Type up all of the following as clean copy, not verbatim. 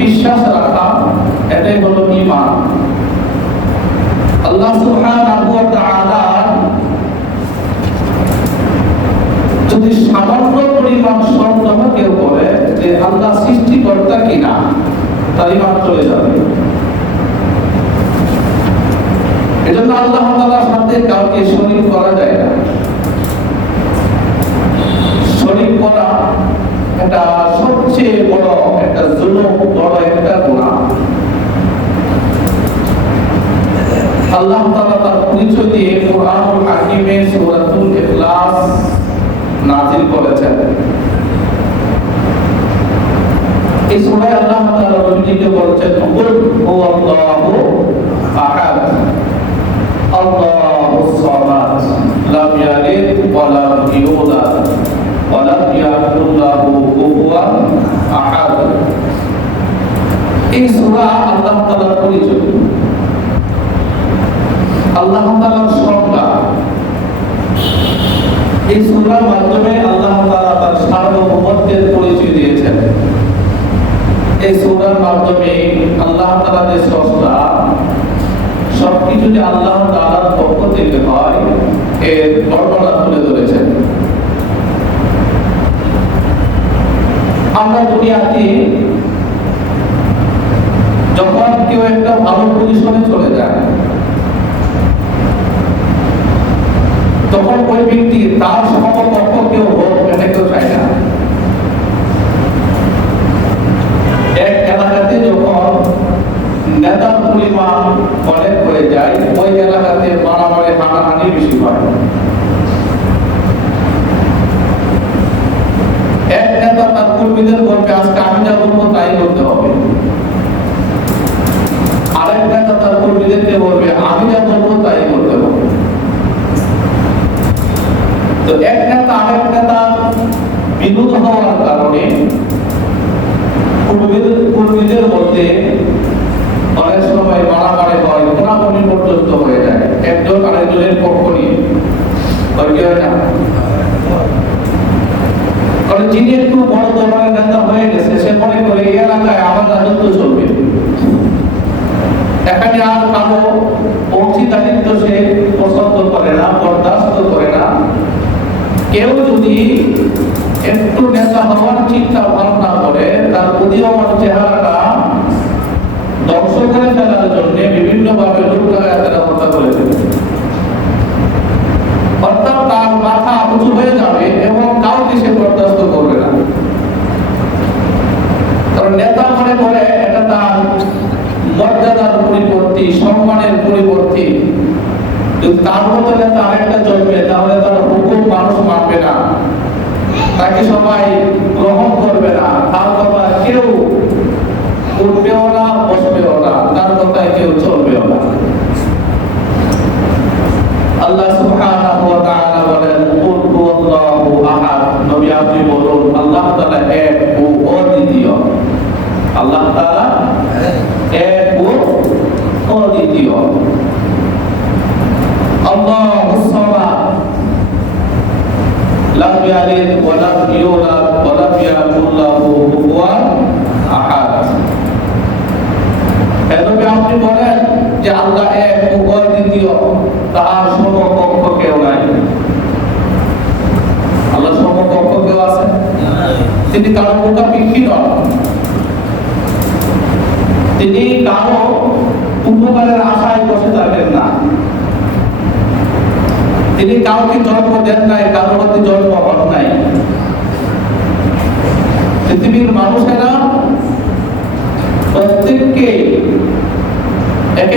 বিশ্বাস রাখা, এটাই হলো ঈমান। আল্লাহ সুবহানাহু ওয়া তাআলা যদি সামান্য পরিমাণ সন্দেহ কেউ করে যে আল্লাহ সৃষ্টিকর্তা কিনা, তার ঈমান চলে যাবে। এজন্য আল্লাহ তাআলার সাথে কাউকে শরীক করা যায় না। শরীক করা এটা সবচেয়ে বড় একটা জুলুম, বড় একটা গুনাহ। আল্লাহ তাআলা তার পরিচয় দিয়ে কোরআনুল হাকিমে সূরাতুল ইখলাস নাযিল করেছেন। এই সূরায় আল্লাহ তাআলা নবীকে বলেছেন, কুল হুয়াল্লাহু আহাদ আল্লাহুস সামাদ লাম ইয়ালিদ ওয়া লাম ইউলাদ ওয়া লাম ইয়াকুল লাহু কুফুয়ান আহাদ। এই সূরা আল্লাহ তাআলার পরিচয়, আল্লাহ তাআলার সংজ্ঞা। এই সূরার মাধ্যমে আল্লাহ তাআলা তার সার্বভৌমত্বের পরিচয় দিয়েছেন। এই সূরার মাধ্যমে আল্লাহ তাআলা যে স্রষ্টা, সবকিছু যে আল্লাহ তাআলার পক্ষ থেকে হয় এর বর্ণনা তুলে ধরেছেন। আমরা দুনিয়াতে যখন কেউ একটা ভালো পজিশনে চলে যায়, তখন ওই ব্যক্তি তার সমকক্ষ কেউ হোক, এটা কেউ চায় না। এক এলাকাতে যখন নেতার পরিমাণ অনেক হয়ে যায়, ওই এলাকাতে মারামারি হানাহানি বেশি হয়। এক নেতা তার কর্মীদের বলবে, আজকে আমি যা বলবো তাই করতে হবে। আরেক নেতা তার কর্মীদেরকে বলবে, আমি যা বলবো তাই করতে হবে। তো এক নেতা আরেক নেতা বিরোধ হওয়ার কারণে কর্মীদের মধ্যে অনেক সময় মারামারি হয়, খুনাখুনি পর্যন্ত হয়ে যায়, একজন আরেকজনের পক্ষ নিয়ে। হয় না? কারণ যিনি একটু বড় ধরনের নেতা হয়ে গেছে, সে মনে করে এই এলাকায় আমার রাজত্ব চলবে, এখানে আর কারো অংশীদারিত্ব সে পছন্দ করে না, বরদাস্ত করে না। কেউ যদি একটু নেতা হওয়ার চিন্তা ভাবনা করে, তার উদীয়মান চেহারাটা ধ্বংস করে ফেলার জন্য বিভিন্ন ভাবে লোক লাগায় তারা হত্যা করে দেবে। অর্থাৎ তার মাথা উঁচু হয়ে যাবে এবং কাউকে সে বরদাস্ত করবে না। কারণ নেতা মনে করে এটা তার মর্যাদার পরিবর্তী, সম্মানের পরিবর্তী। যদি তার মতো নেতা আরেকটা চলবে, তাহলে তার হুকুম মানুষ মানবে না, তাকে সবাই গ্রহণ করবে না, তার কথা কেউ উঠবেও না, বসবেও না, তার কথায় কেউ চলবেও না। আল্লাহ সুবহানাহু ওয়া তাআলা বলেন, কুল হুয়াল্লাহু আহাদ, নবী আপনি বলুন আল্লাহ তাআলা এক ও অদ্বিতীয়। আল্লাহ তাআলা এক ও অদ্বিতীয়। আল্লাহুস সামাদ লাম ইয়ালিদ ওয়া লাম ইউলাদ ওয়া লাম ইয়াকুল লাহু কুফুয়ান আহাদ। নবী আপনি বলেন যে আল্লাহ এক ও অদ্বিতীয়, তার সমকক্ষ কেউ নাই। আল্লাহ সমকক্ষ কেউ আছে? তিনি কারো মুখাপেক্ষী নন, তিনি কারো উপকারের আশায় বসে থাকেন না, তিনি কাউকে জন্ম দেন নাই, কারো মধ্যে জন্ম হন নাই। পৃথিবীর মানুষেরা প্রত্যেককে এক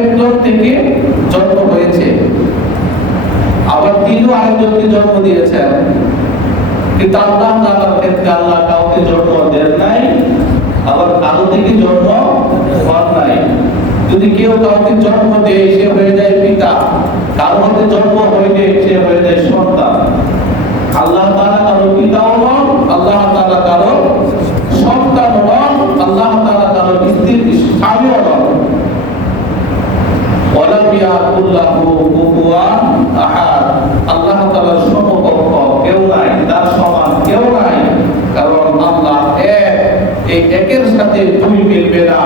একজন থেকে জন্ম হয়েছে, আবার তিনিও আরেকজনকে জন্ম দিয়েছেন। কিন্তু আল্লাহ তাআলার ক্ষেত্রে আল্লাহ কাউকে জন্ম দেন নাই, আবার কারো থেকে জন্ম হন নাই। যদি কেউ কাউকে জন্ম দেয়, সে হয়ে যায় পিতা, কারো মধ্যে জন্ম হইলে সে হয়ে যায় সন্তান। আল্লাহ তাআলা কারো পিতাও নন, আল্লাহ তাআলা কারো সন্তানও নন, আল্লাহ তাআলা কারো স্ত্রীর স্বামীও নন। ওয়ালাম ইয়াকুল লাহু কুফুয়ান আহাদ, আল্লাহ তাআলার সমকক্ষ কেউ নাই, তার সমান কেউ নাই। কারণ আল্লাহ এক, এই একের সাথে সাথে 2 মিলবে না,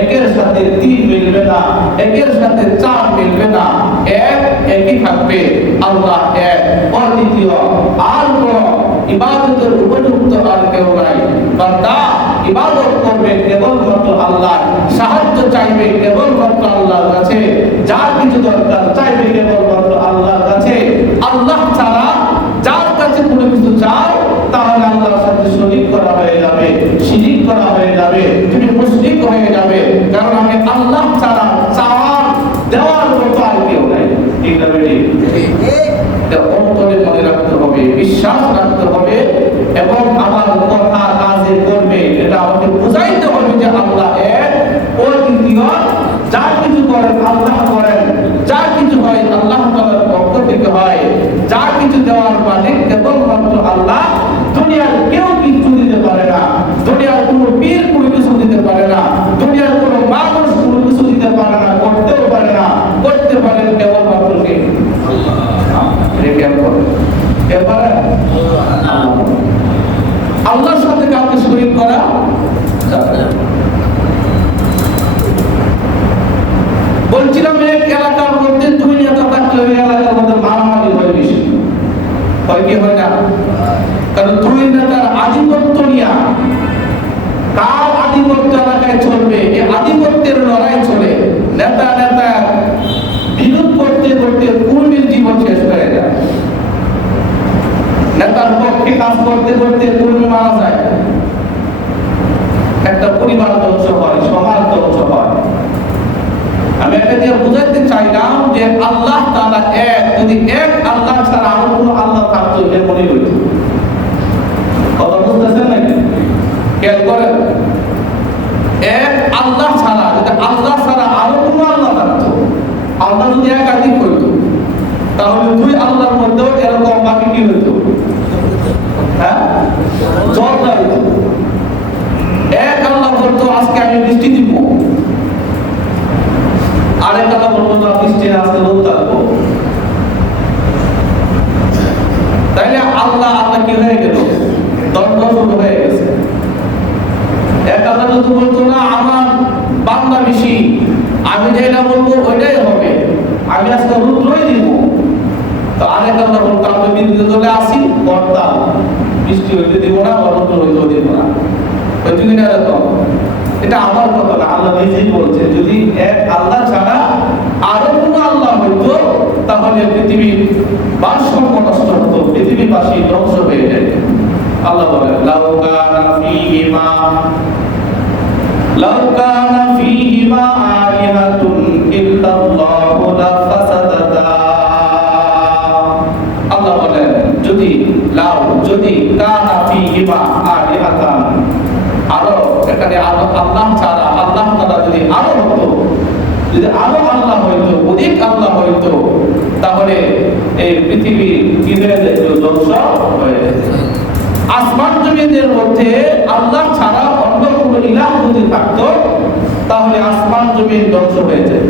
একের সাথে 3 মিলবে না, একের সাথে 4 মিলবে না, এক একই থাকবে। আল্লাহ এক, অদ্বিতীয়, আর কোনো ইবাদতের উপযুক্ত আর কেউ নাই। বান্দা ইবাদত করবে কেবলমাত্র আল্লাহ, সাহায্য চাইবে কেবলমাত্র আল্লাহর কাছে, যার কিছু দরকার চাইবে কেবলমাত্র আল্লাহর কাছে। আল্লাহ ছাড়া যার কাছে কোনো কিছু চাও তাহলে আল্লাহর সাথে শরীক করা হয়ে যাবে, শিরিক করা হয়ে যাবে, তুমি মুশরিক হয়ে যাবে। কারণ আমি আল্লাহ ছাড়া চাওয়ার দেওয়ার মতো আর কেউ নাই। ঠিক না বেটি? অন্তরে মনে রাখতে হবে, বিশ্বাস রাখতে হবে এবং আমার কথা কাজে করবে। এটা আমাকে বুঝাইতে হবে যে আল্লাহ এক, অদ্বিতীয়, যা কিছু করেন আল্লাহ করেন, যা কিছু হয় আল্লাহ তাআলার পক্ষ থেকে হয়, যা কিছু দেওয়ার মালিক কেবলমাত্র আল্লাহ। দুনিয়ার কেউ কিছু দিতে পারে না, দুনিয়ার কোনো পীর কোনো কিছু দিতে পারে না, দুনিয়ার কোনো মানুষ কোনো কিছু দিতে পারে না, করতেও পারে না। করতে পারেন কেবলমাত্র কে? আল্লাহ। কেন করে? এবারে আল্লাহর সাথে কাউকে শরীক করা যাবে না। বলছিলাম এক এলাকার মধ্যে 2 নেতা থাকলে ওই এলাকার মধ্যে মারামারি হয় বেশি, হয় কি হয় না? কারণ 2 নেতার আধিপত্য নিয়ে কার আধিপত্য এলাকায় চলবে, এই আধিপত্যের লড়াই চলে। নেতা নেতা বিরোধ করতে করতে কর্মীর জীবন শেষ হয়ে যায়, নেতার পক্ষে কাজ করতে করতে কর্মী মারা যায়, একটা পরিবার ধ্বংস হয়, সমাজ ধ্বংস হয়। আমি এটা দিয়ে বুঝাইতে চাইলাম যে আল্লাহ তাআলা এক, যদি এক আল্লাহ ছাড়া আর কোনো আল্লাহ থাকতো এমনই হইতো। কথা বুঝতেছেন নাকি? খেয়াল করেন, এক আল্লাহ ছাড়া, যদি আল্লাহ ছাড়া আরো কোনো আল্লাহ থাকতো, আল্লাহ যদি একাধিক হইতো, তাহলে 2 আল্লাহর মধ্যেও এরকম বাকি কি হইতো? হ্যাঁ, ঝগড়া হইতো। এক আল্লাহ বলতো আজকে আমি বৃষ্টি দিব, আরেক আল্লাহ বলতো না বৃষ্টি আজকে রোদ থাকবো। তাইলে আল্লাহ আল্লাহ কি হয়ে গেল? দ্বন্দ্ব শুরু হয়ে গেছে। এক আল্লাহ যদি বলতো না আমার বান্দা বেশি, আমি যেটা বলবো ওইটাই হবে, আমি আজকে রুদ্রই দিব, তো আরেক আল্লাহ বলতো আমি বিরুদ্ধে চলে আসি, কর্তা বৃষ্টি হইতে দিব না, রুদ্র হইতেও দিব না। হইতে কিনা এরকম? এটা আমার কথা না, আল্লাহ নিজেই বলছে যদি এক আল্লাহ ছাড়া আরো কোনো আল্লাহ হইতো তাহলে পৃথিবীর ভারসাম্য নষ্ট হতো, পৃথিবীবাসী ধ্বংস হয়ে যেত। আল্লাহ বলেন লাউ কানা ফীহিমা আলিহাতুন ইল্লাল্লাহু লাফাসাদাতা। আল্লাহ বলেন যদি কানা ফীহিমা আলিহাতান, আরো এখানে আল্লাহ ছাড়া আল্লাহ তাআলা যদি আরো হতো, যদি আরো আল্লাহ হইতো, অধিক আল্লাহ হইতো, তাহলে এই পৃথিবী কি হয়ে যেত? ধ্বংস হয়ে যেত। আসমান জমিনের মধ্যে আল্লাহ ছাড়া অন্য কোন ইলাহ যদি থাকতো তাহলে আসমান জমিন ধ্বংস হয়ে যেত।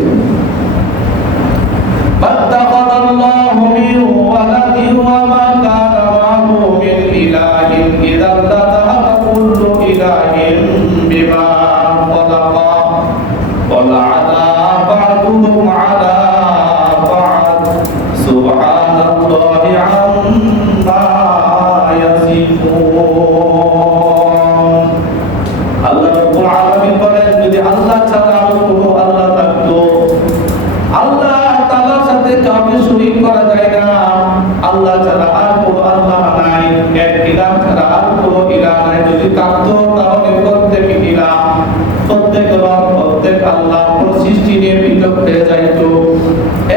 ফাত্তাখাযাল্লাহু মিন ওয়ালাদিন ওয়া মা কানা মা'হু মিন ইলাহিন ইযাল লাযাহাবা কুল্লু ইলাহিন বিমা খালাকা ওয়া লা'আলা বা'দুহুম 'আলা বা'দ সুবহানাল্লাহি আম্মা ইয়াসিফুন। আল্লাহ রাব্বুল আলামিন বলেন যদি আল্লাহ ছাড়া আর কোনো আল্লাহ থাকতো, আল্লাহ তাআলার সাথে কাউকে শরীক করা যায় না, আল্লাহ ছাড়া আর কোনো আল্লাহ নাই, এক ইলাহ ছাড়া আর কোনো ইলাহ নাই। যদি থাকতো তাহলে প্রত্যেক ইলাহ, প্রত্যেক রব, প্রত্যেক আল্লাহ কোন সৃষ্টি নিয়ে পৃথক হয়ে যাইতো।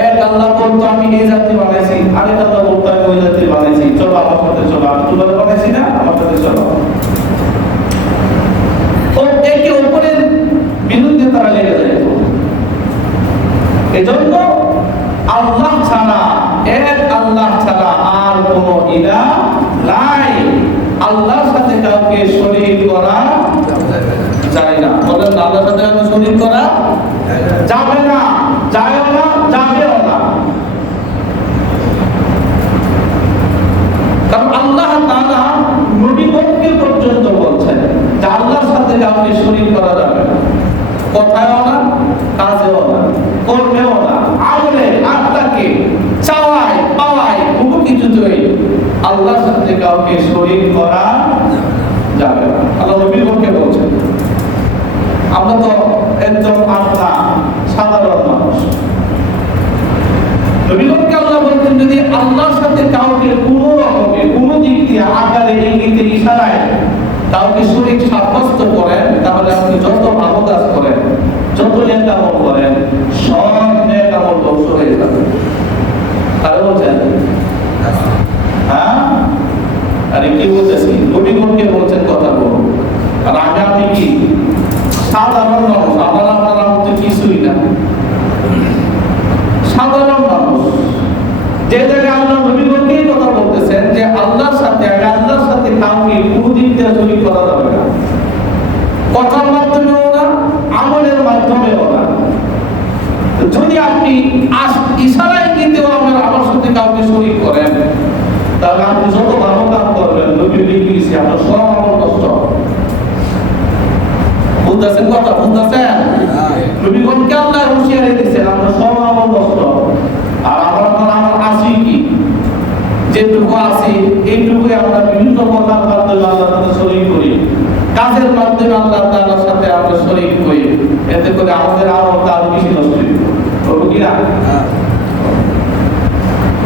এক আল্লাহ বলতো আমি এই জাতি বানাইছি, আরেক আল্লাহ বলতো আমি ওই জাতি বানাইছি, চলো আমার সাথে চলো, আমি তোমাদের বানাইছি না, আমার সাথে চলো। একে অপরের বিরুদ্ধে তারা লেগে যাইত। এজন্য আল্লাহ ছাড়া, এক আল্লাহ ছাড়া আর কোনো ইলাহ নাই। আল্লাহর সাথে কাউকে শরীক করা যায় না। বলেন আল্লাহর সাথে কাউকে শরীক করা যাবে না, যাবেও না, যাবেও না। কারণ আল্লাহ তাআলা নবীগণকে পর্যন্ত বলছেন যে আল্লাহর সাথে কাউকে কাউকে শরীক করা যাবে না, কথায়ও না, কাজেও না, কর্মেও না, আমলে, আত্মাকে, চাওয়ায় পাওয়ায় কোনো কিছুতেই আল্লাহর সাথে কাউকে শরীক করা যাবে না। আল্লাহ নবীকে বলছেন। আমরা তো একদম আত্মা সাধারণ মানুষ। নবীকে আল্লাহ বলছেন যদি আল্লাহর সাথে কাউকে কোনো রকমে কোনো দিক দিয়ে আকারে ইঙ্গিতে ইশারায় কাউকে শরীক সাব্যস্ত করেন, তাহলে আপনি যত ভালো কাজ করেন, যত নেক আমল করেন, সব নেক আমল ধ্বংস হয়ে যাবে। তারা বলছেন হ্যাঁ, আরে কি বলতেছি, নবীগণকে বলছেন কথা বলো। আর আমি কি সাধারণ মানুষ, আমার আপনারা মধ্যে কিছুই না, সাধারণ মানুষ। যে জায়গায় আল্লাহ নবীগণকেই কথা বলতেছেন যে আল্লাহর সাথে কাউকে কোনো দিক দিয়ে শরীক করা যাবে না, কথার মাধ্যমেও না, আমলের মাধ্যমেও না। যদি আপনি ইশারায় কিন্তু আমার সাথে কাউকে শরীক করেন, তাহলে আপনি যত ভালো কাজ করবেন, নবী লিখেছি আপনার সব আমল নষ্ট। বুঝতেছেন কথা? বুঝতেছেন? নবীগণকে আল্লাহ হুঁশিয়ারি দিচ্ছেন আপনার সব আমল নষ্ট। আর আমার আসি কি, যেটুকু আসি এইটুকু আমরা বিভিন্ন কথার মাধ্যমে আল্লাহর সাথে শরীক করি, কাজের মাধ্যমে আল্লাহ তাআলার সাথে আমরা শরীক করি, এতে করে আমাদের আমলটা আরো বেশি নষ্ট হবে কি না?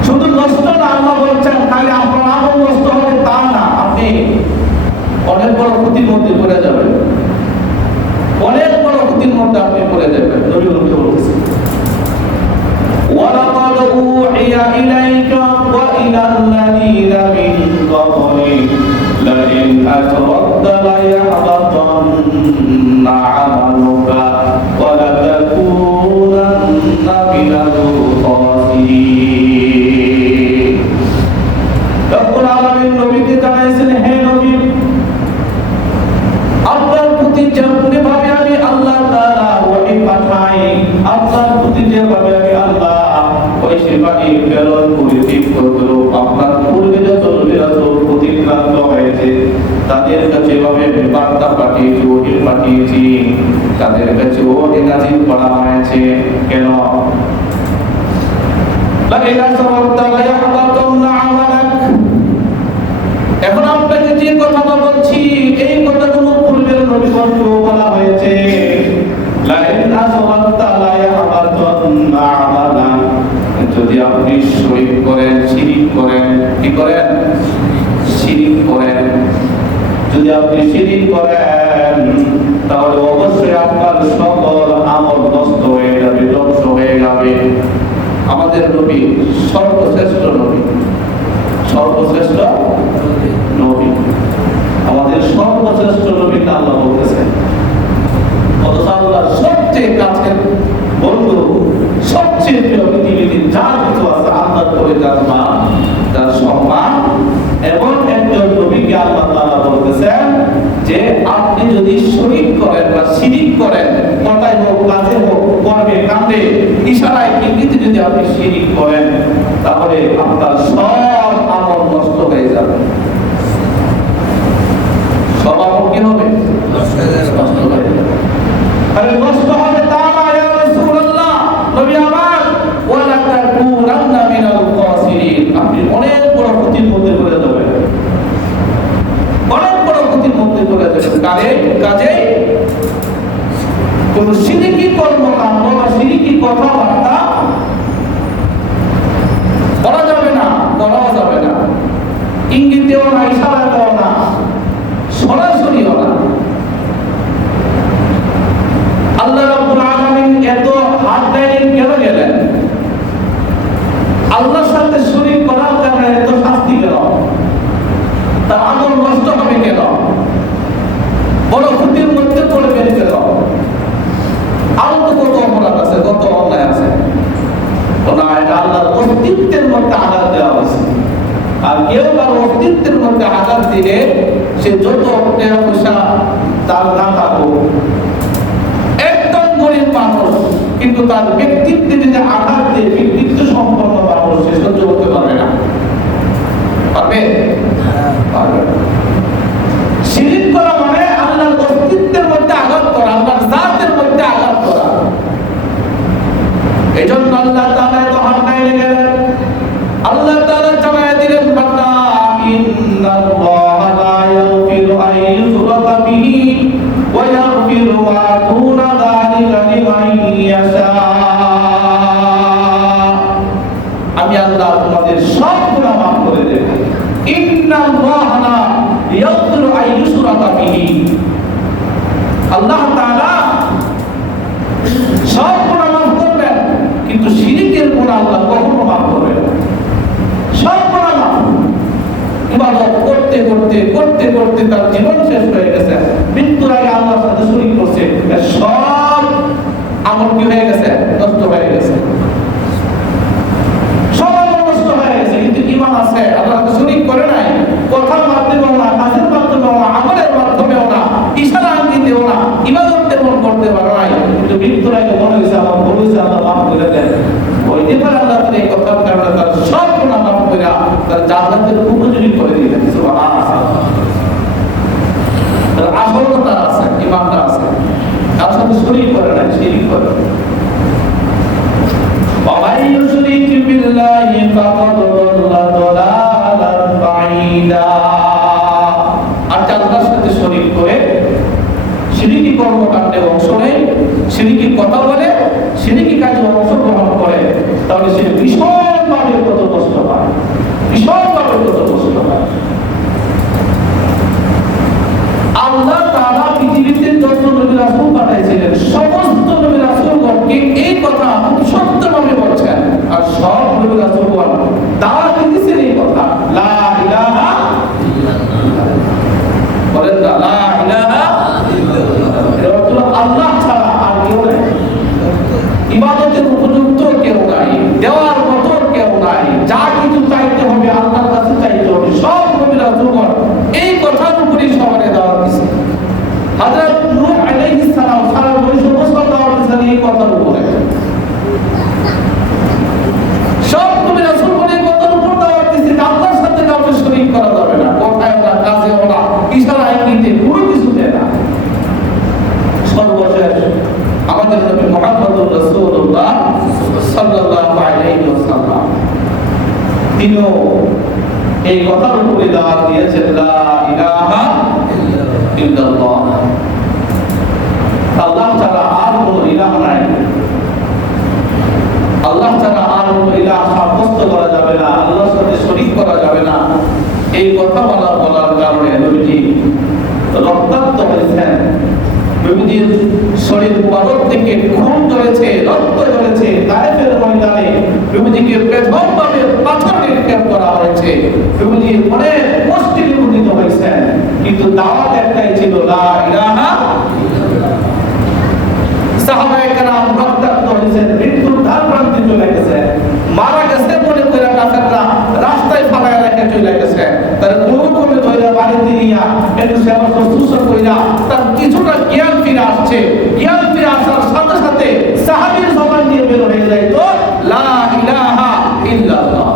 শুধু নষ্ট না, আল্লাহ বলছেন খালি আপনার আমল নষ্ট হবে তা না, আপনি অনেক বড় ক্ষতির মধ্যে পড়ে যাবেন, অনেক বড় ক্ষতির মধ্যে আপনি পড়ে যাবেন। নবী বলতেছেন وَلَقَدْ أُوحِيَ إِلَيْكَ وَإِلَى الَّذِينَ مِن قَبْلِكَ لَئِنْ أَشْرَكْتَ لَيَحْبَطَنَّ عَمَلُكَ وَلَتَكُونَنَّ مِنَ الْخَاسِرِينَ। রব্বুল আলামিন নবীকে জানাইছেন, হে নবী, আপনার প্রতি যেভাবে আমি আল্লাহ তাআলা ওহী পাঠাই, আপনার প্রতি যেভাবে আমি আল্লাহ ওই সেবাকে প্রেরণ করে ঠিক করলো, আপনার পূর্বে যত নবীরা প্রতিক্রান্ত হয়েছে তাদের কাছে এভাবে বার্তা পাঠিয়েছি, ওহী পাঠিয়েছি, তাদের কাছে ওহী নাযিল করা হয়েছে। কেন? এখন আপনাকে যে কথাটা বলছি, এই কথাগুলো পূর্বের নবীগণকে বলা হয়েছে। যদি আপনি শরীক করেন, শিরিক করেন, কি করেন? শিরিক করেন। যদি আপনি শিরিক করেন তাহলে অবশ্যই আপনার সকল আমল নষ্ট হয়ে যাবে, ধ্বংস হয়ে যাবে। আমাদের নবী সর্বশ্রেষ্ঠ নবী, সর্বশ্রেষ্ঠ নবী, আমাদের সর্বশ্রেষ্ঠ নবীকে আল্লাহ বলতেছেন। অথচ আল্লাহর সবচেয়ে কাছের বন্ধু, সবচেয়ে প্রিয় পৃথিবীতে যা কিছু আছে, আল্লাহর করে যার মান, যার সম্মান, এবং একজন নবীকে আল্লাহ তাআলা বলতেছেন যে আপনি যদি শরীক করেন বা শিরিক করেন, কথায় হোক, কাজে হোক, কর্মে, কাণ্ডে, ইশারায়, ইঙ্গিতে যদি আপনি শিরিক করেন, তাহলে আপনার সব আমল নষ্ট হয়ে যাবে। সব আমল কি হবে? নষ্ট হয়ে যাবে। আরে নষ্ট হবে তা না, ইয়া রাসূলুল্লাহ, নবী আমার, ওয়ালা তাকুনান্না মিনাল খাসিরিন, আপনি অনেক বড় ক্ষতির মধ্যে পড়ে যাবেন, অনেক বড় ক্ষতির মধ্যে পড়ে যাবেন। কাজে কোন শিরকি কর্মকাণ্ড বা শিরকি কথাবার্তা করা যাবে না, করাও যাবে না, ইঙ্গিতেও না, ইশারাতেও না, সরাসরিও না। আল্লাহ রাব্বুল আলামিন এত হাত ডাইরেক্ট কেন গেলেন? আল্লাহর সাথে শরীক করার কারণে এত শাস্তি কেন? তার আমল নষ্ট হবে কেন? বড় ক্ষতির মধ্যে পড়বেন কেন? আরো তো কত অপরাধ আছে, কত অন্যায় আছে। আল্লাহর অস্তিত্বের মধ্যে আঘাত দেওয়া হয়েছে। আর কেউ তার অস্তিত্বের মধ্যে আঘাত দিলে সে যত টাকা পয়সা তার না থাকুক, একদম গরিব মানুষ, কিন্তু তার ব্যক্তিত্বে যদি আঘাত দিয়ে ব্যক্তিত্ব সম্পন্ন মানুষ, সে সহ্য করতে পারবে না। পারবে? পারবে। শিরিক করা মানে আল্লাহর অস্তিত্বের মধ্যে ইউশরাকা বিহি ওয়া ইয়াগফিরু মা দুনা যালিকা লিমান ইয়াশা। আমি আল্লাহ তোমাদের সব গুনাহ মাফ করে দেব। ইন্নাল্লাহা লা ইয়াগফিরু আন ইউশরাকা বিহি, আল্লাহ তাআলা সব গুনাহ মাফ করবেন, কিন্তু শিরকের গুনাহ আল্লাহ কখনো মাফ করবেন না। সব গুনাহ মাফ, ইবাদত করতে করতে করতে করতে তার জীবন শেষ হয়ে গেছে, মৃত্যুর আগে আল্লাহর সাথে শরীক করছে, সব আমল কি হয়ে গেছে? নষ্ট হয়ে গেছে, সব আমল নষ্ট হয়ে গেছে। কিন্তু ঈমান আছে, আল্লাহর সাথে শরীক করে নাই, কথার মাধ্যমেও না, কাজের মাধ্যমেও না, আমলের মাধ্যমেও না, ইশারা আঙ্গিতেও না, ইবাদত তেমন করতে পারে নাই, কিন্তু মৃত্যুর আগে মনে হয়েছে আমার ভুল হয়েছে, আল্লাহ মাফ করে দেন। ওই দিন আল্লাহ তার এই কথার কারণে তার সব গুনাহ মাফ করে তার জান্নাতের উপযোগী করে দিলেন। সুবহানাল্লাহ। তার আসলতা আছে, ঈমানটা আছে, তার সাথে শরীক করে না, শিরক করে। وَمَن يُشْرِكْ بِاللَّهِ فَقَدْ ضَلَّ ضَلَالًا بَعِيدًا। আর যারা আল্লাহর সাথে শরীক করে শিরকি কর্মকাণ্ডে অংশ নেয়, শিরকি কথা বলে, শিরকি কাজে অংশগ্রহণ করে, তাহলে সে ভীষণভাবে ক্ষতিগ্রস্ত হয়, ভীষণভাবে ক্ষতিগ্রস্ত হয়। আল্লাহ তাআলা পৃথিবীতে যত নবী রাসূল পাঠিয়েছিলেন, সমস্ত নবী রাসূলগণকে এই কথা খুব সত্যভাবে বলছেন, আর সব নবী রাসূলগণ দাওয়াত দিয়েছেন এই কথা, লা ইলাহা ইল্লাল্লাহ। বলেন না, লা ইলাহা ইল্লাল্লাহ, আল্লাহ ছাড়া আর কেউ নাই, ইবাদতের উপযুক্ত কেউ নাই, দেওয়ার মতো কেউ নাই, যা কিছু চাইতে হবে আল্লাহর কাছে চাইতে হবে। সব নবী রাসূলগণ এই কথার উপরই সবারে দাওয়াত দিয়েছেন। হযরত নূহ আলাইহিস সালাম সারা বনি ইসরাঈল দাওয়াত দিয়েছেন এই কথার উপরে। সব নবী রাসূলগণ এই কথার উপর দাওয়াত দিয়েছেন, আল্লাহর সাথে কাউকে শরীক করা যাবে না, কথায় না, কাজেও না, ইশারায় নিতে কোনো কিছুতে না। সর্বশেষ আমাদের নবী মুহাম্মদুর রাসূলুল্লাহ সাল্লাল্লাহু আলাইহি ওয়াসাল্লাম তিনিও এই কথার উপরে দাওয়াত দিয়েছেন, লা ইলাহা ইল্লাল্লাহ, আল্লাহ ছাড়া আর কোনো ইলাহ নাই, আল্লাহ ছাড়া আর কোনো ইলাহ সাব্যস্ত করা যাবে না, আল্লাহর সাথে শরীক করা যাবে না। এই কথা বলার কারণে নবীজি রক্তাক্ত হয়েছেন, নবীজির শরীর মুবারক থেকে খুন ঝরেছে, রক্ত ঝরেছে, তায়েফের ময়দানে নবীজিকে বেধড়কভাবে পাথর নিক্ষেপ করা হয়েছে, নবীজির অনেক কষ্টে নিপীড়িত হয়েছেন, কিন্তু দাওয়াত একটাই ছিল, লা ইলাহা ইল্লাল্লাহ। সাহাবায়ে কেরাম রক্তাক্ত হয়েছেন, মৃত্যুর ধার প্রান্তে চলে গেছে, মারা গেছে মনে করে কাফেররা রাস্তায় ফালায় রেখে চলে গেছে, তার কোনো করে ধরে বাড়িতে নিয়া একটু সেবা শুশ্রূষা কইরা তার কিছুটা জ্ঞান ফিরে আসছে। জ্ঞান ফিরে আসার সাথে সাথে সাহাবীর জবান দিয়ে বের হয়ে যায় তো লা ইলাহা ইল্লাল্লাহ।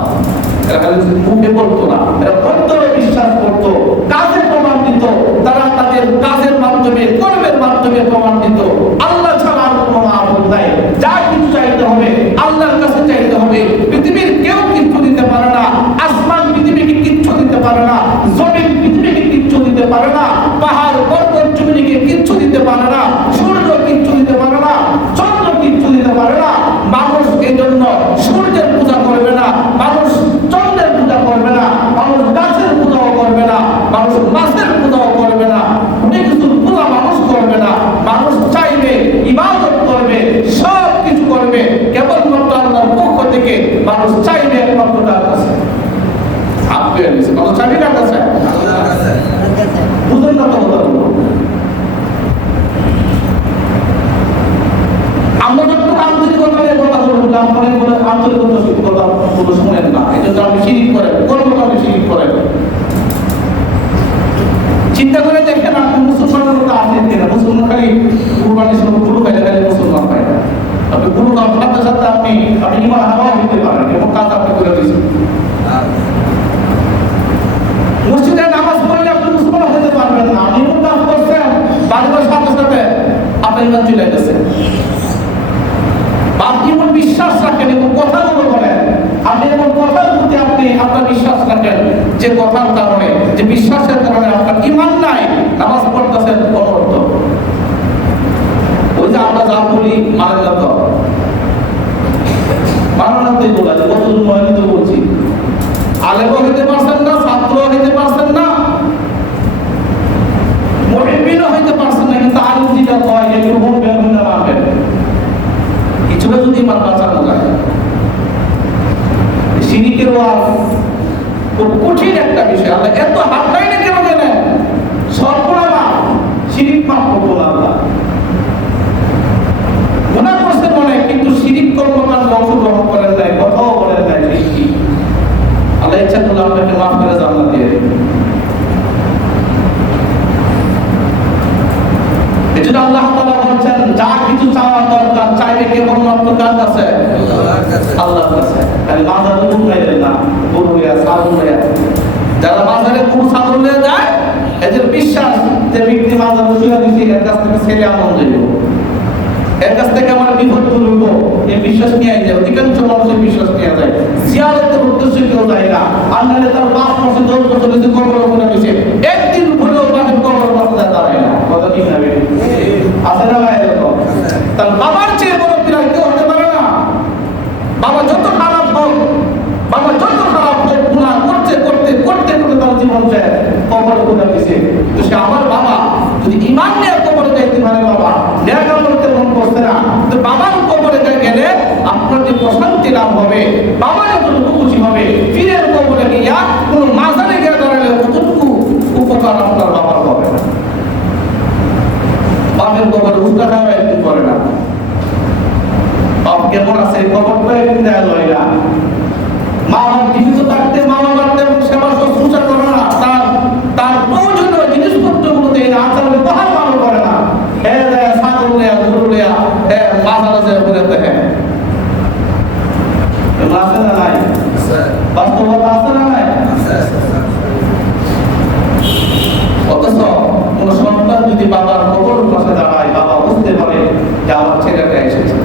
এরা মুখে বলতো না, এরা অন্তরে বিশ্বাস করতো, কাজে প্রমাণ দিত, তারা তাদের কাজের মাধ্যমে, কর্মের মাধ্যমে প্রমাণ দিত আল্লাহ ছাড়া আর কোনো মাবুদ নাই, যা কিছু চাইতে হবে আল্লাহর কাছে চাইতে হবে। পৃথিবীর কেউ কিচ্ছু দিতে পারে না, আসমান পৃথিবীকে কিচ্ছু দিতে পারে না, জমিন পৃথিবীকে কিচ্ছু দিতে পারে না, পাহাড় পর্বত জমিনকে কিচ্ছু দিতে পারে না, সূর্য কিচ্ছু দিতে পারে না, চন্দ্র কিচ্ছু দিতে পারে না। মানুষ এই জন্য সূর্যের পূজা করবে না, মানুষ চন্দ্রের পূজা করবে না, মানুষ গাছের পূজাও করবে না, মানুষ মাছের পূজাও করবে না, অনেক কিছুর পূজা মানুষ করবে না। মানুষ চাইবে ইবাদত করবে, সব কিছু করবে কেবলমাত্র আল্লাহর পক্ষ থেকে। মানুষ চাইবে একমাত্র তার কাছে, মানুষ চাইবে কার কাছে? বুঝলেন না তো কথাগুলো? আমরা যখন আন্তরিকতা নিয়ে কথা বললাম, অনেক বলে আন্তরিকতা কোনো শোনেন না, এই জন্য আপনি শিরিক করেন, কর্মকাণ্ডে শিরিক করেন। চিন্তা করে দেখেন আপনি মুসলমানের মতো আছেন কিনা। মুসলমান খালি কুরবানির সময় গুরু খাইলে খালি মুসলমান পায় না, আপনি গুরু খাওয়ার সাথে সাথে আপনি ইমান হারাও হতে পারেন, এবং কাজ আপনি করে দিয়েছেন। মসজিদে নামাজ পড়লে আপনি মুসলমান হতে পারবেন না, আপনি এমন কাজ করছেন বাড়ির সাথে সাথে আপনার ইমান চলে গেছে। আপনি এমন বিশ্বাস রাখেন এবং কথাগুলো বলেন, আপনি এমন কথার প্রতি আপনি আপনার বিশ্বাস রাখেন যে কথার কারণে, যে বিশ্বাসের কারণে আপনার ইমান নাই, নামাজ পড়তেছে বলি মানেন না তো, মানানাতেই বলা যায়, কতজন মহিলা তো বলছি, আলেমও হইতে পারছেন না, ছাত্রও হইতে পারছেন না, মুহিব্বিনও হইতে পারছেন না, কিন্তু আলিম যেটা কয় একটু বলবেন না মানবেন, কিছুটা যদি ইমান বাঁচানো যায়। শিরিকের ওয়াজ খুব কঠিন একটা বিষয়, আল্লাহ এত হাতটাই না কেন জানেন, সর্বনামা শিরিক মাফ করবো না আল্লাহ। গুনাহ করতে মনে, কিন্তু শিরিক কর্মকাণ্ডে অংশগ্রহণ করেন নাই, কথাও বলেন নাই, কি আল্লাহ ইচ্ছা করলে আপনাকে মাফ করে জান্নাত দিয়ে দেবেন। এজন্য আল্লাহ তাআলা বলেন যা কিছু চাওয়া দরকার চাইবে কেবলমাত্র কার কাছে? আল্লাহর কাছে। তাহলে মাজারে গুণ গাইলেন না, গরুয়া ছাগলয়া, যারা মাজারে গরু ছাগলয়া যায় এদের বিশ্বাস যে ব্যক্তি মাজারে শুয়ে দিছে এর কাছ থেকে ছেলে আনন্দ হইব, এর কাছ থেকে আমার বিপদ দূর হইব, এই বিশ্বাস নিয়ে যায়। অধিকাংশ মানুষের বিশ্বাস নিয়ে যায়, জিয়ারতের উদ্দেশ্যে কেউ যায় না। আল্লাহ তার 5 বছর 10 বছর হয়েছে কবরের উপরে বসে, একদিন ভুলেও তাদের কবরের পাশে যায় দাঁড়ায় না, কথা ঠিক না বেশি আছে না ভাই? এরকম তার বাবার চেয়ে বড় পীর কেউ হতে পারে না। বাবা যত খারাপ হোক, বাবা যত খারাপ হোক, গুনাহ করতে করতে করতে করতে তার জীবন যায় কবরে গুনাহ দিছে, তো সে আমার বাবা যদি ঈমান নিয়ে কবরে যাইতে পারে, বাবা নেক আমল করতে মন করছে না, তো বাবার কবরে গেলে আপনার যে প্রশান্তি লাভ হবে, বাবা যতটুকু খুশি হবে, পীরের কবরে গিয়া কোন মাজারে গিয়ে দাঁড়ালে কতটুকু উপকার আপনার বাবার হবে না। বাপের কবরে উল্টা খাওয়া একদিন করে না, বাপ কেমন আছে কবরটা একদিন দেয়া যায় না। মা বাবার জীবিত থাকতে মা বাবার সেবা শুশ্রূষা করে না, তার প্রয়োজনীয় জিনিসপত্রগুলোতে আচার ব্যবহার ভালো করে না, ছাগল নেয়া গরু নেয়া মাজারে যে করে দেখে আছে না নাই? বাস্তবতা আছে না নাই? অথচ কোন সন্তান যদি বাবার কবরের পাশে দাঁড়ায়, বাবা বুঝতে পারে যে আমার ছেলেটা এসেছে,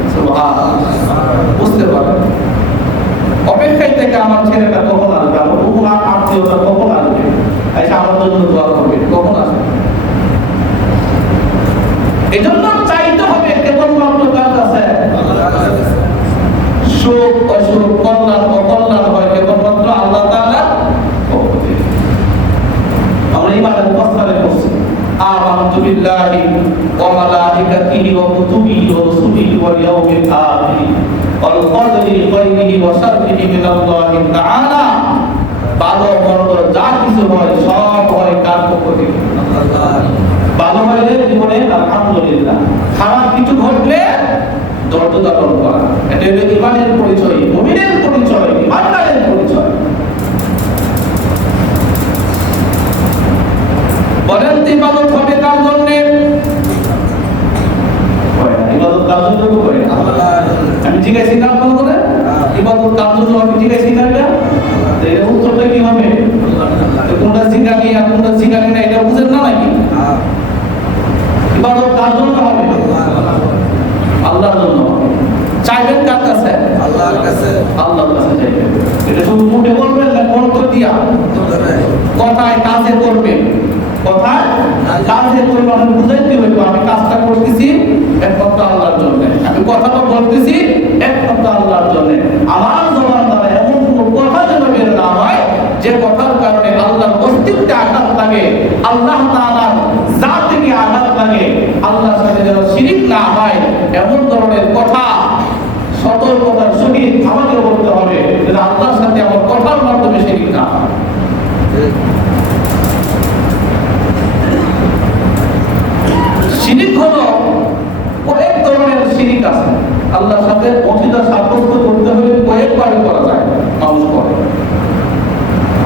বুঝতে পারে, অপেক্ষায় থেকে আমার ছেলেটা কখন আসবে, আমার বহু আত্মীয়তা কখন আসবে, এসে আমার জন্য দোয়া করবে, কখন আসবে। এই জন্য চাইতে হবে কেবলমাত্র কার কাছে? সুখ অসুখ কল্যাণ অকল্যাণ হয় কেবলমাত্র আল্লাহ তাআলার পক্ষ থেকে। আমরা ইমানের প্রস্তাবে করছি আমানতু বিল্লাহি ওয়া মালাইকাতিহি ওয়া কুতুবিহি ওয়া রুসুলিহি ওয়াল ইয়াউমিল আখির ওয়াল কদরি খাইরিহি ওয়া শাররিহি মিনাল্লাহি তাআলা। ভালো মন্দ যা কিছু হয় সব হয় কার পক্ষ থেকে? আল্লাহ। ভালো হলে জীবনে আলহামদুলিল্লাহ, খারাপ কিছু ঘটলে ধৈর্য ধারণ করা, এটা হলো ইমানের পরিচয়, মুমিনের পরিচয়, ইমানদারের পরিচয়। বলেন ইবাদত হবে কার জন্য? ইবাদত কার জন্য হবে? আমি জিজ্ঞাসি না আপনার করে ইবাদত কার জন্য আমি জিজ্ঞাসি না, এর উত্তরটা কি হবে? কোনটা জিজ্ঞাসি আর কোনটা জিজ্ঞাসি না এটা বুঝেন না নাকি? ইবাদত কার জন্য হবে? আল্লাহর জন্য। চাইবেন কার কাছে? আল্লাহর কাছে। আল্লাহর কাছে চাইবেন। এটা শুধু মুখে বলবেন না, কর্ম দিয়া, কথায় কাজে করবেন, কথায় কাজে করবেন। আমি বুঝাইতে হইব আমি কাজটা করতেছি একমাত্র আল্লাহর জন্য, আমি কথাটা বলতেছি একমাত্র আল্লাহর জন্য। আমার জবান দ্বারা এমন কোনো কথা যেন বের না হয় যে কথার কারণে আল্লাহর অস্তিত্বে আঘাত লাগে, আল্লাহ তাআলার জাতে কি আঘাত লাগে, আল্লাহর সাথে যেন শিরিক না হয়, এমন ধরনের কথা সতর্কতার সহিত আমাদের বলতে হবে যে আল্লাহর সাথে আমার কথার মাধ্যমে শিরিক না হয়। শিরিক হলো কয়েক ধরনের শিরিক আছে, আল্লাহর সাথে অংশীদার সাব্যস্ত করতে হলে কয়েকভাবে করা যায়, মানুষ করে।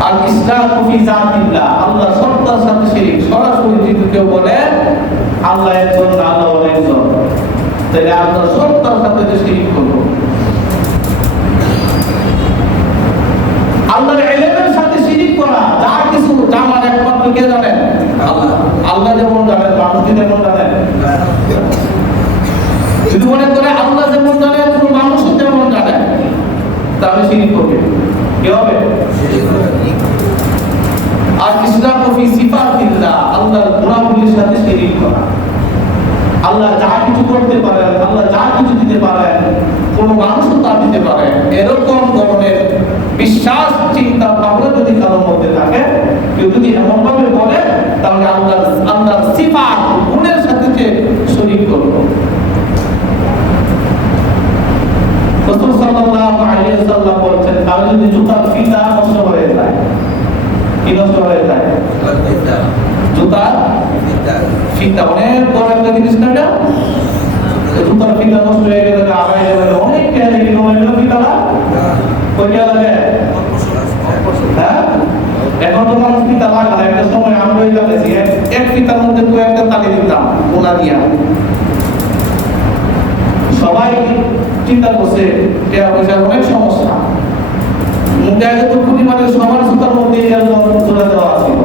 আর ইসরাফু ফি যাতিল্লাহ, আল্লাহর সত্তার সাথে শিরিক, সরাসরি যদি কেউ বলে আল্লাহ একজন, আল্লাহ একজন, তাহলে আল্লাহর সত্তার সাথে যে শিরিক করলো। আল্লাহর ইলমের সাথে শিরিক করা, যা কিছু জানার একমাত্র কে জানেন? আল্লাহ। আল্লাহ যেমন জানেন, মানুষ যেমন জানেন। যদি মনে করে আল্লাহ যেমন জানে কোনো মানুষ তেমন জানে, তাহলে শিরিক করবে, কি হবে? আর ইসরাফু ফি সিফাতিল্লাহ, আল্লাহর গুণাবলীর সাথে শিরিক করা। আল্লাহ যা কিছু করতে পারেন, আল্লাহ যা কোনো মানুষও তা দিতে পারে। এরকম ধরনের বিশ্বাস চিন্তা ভাবনা যদি কারোর মধ্যে থাকে, কেউ যদি এমন ভাবে বলে, তাহলে আল্লাহর সিফাত গুণের সাথে যে শরীক করলো। রাসূল সাল্লাল্লাহু আলাইহি ওয়াসাল্লাম বলেছেন, কারো যদি জুতার ফিতা নষ্ট হয়ে যায়, কি নষ্ট হয়ে যায়? জুতার ফিতা অনেক বড় একটা জিনিস না এটা। জুতার ফিতা নষ্ট হয়ে গেলে আড়াই গেলে অনেক টাকা কিলো হলো ফিতাটা কই টাকা লাগে? হ্যাঁ, এখন তো মানুষ ফিতা লাগে না। একটা সময় আমরা ওই লাগাইছি এক ফিতার মধ্যে কয়েকটা তালি দিতাম ওনা দিয়া। সবাই চিন্তা করছে টাকা পয়সার অনেক সমস্যা। মুখে আগে তো পরিমাণে সবার জুতার মধ্যে জোড়া দেওয়া ছিল,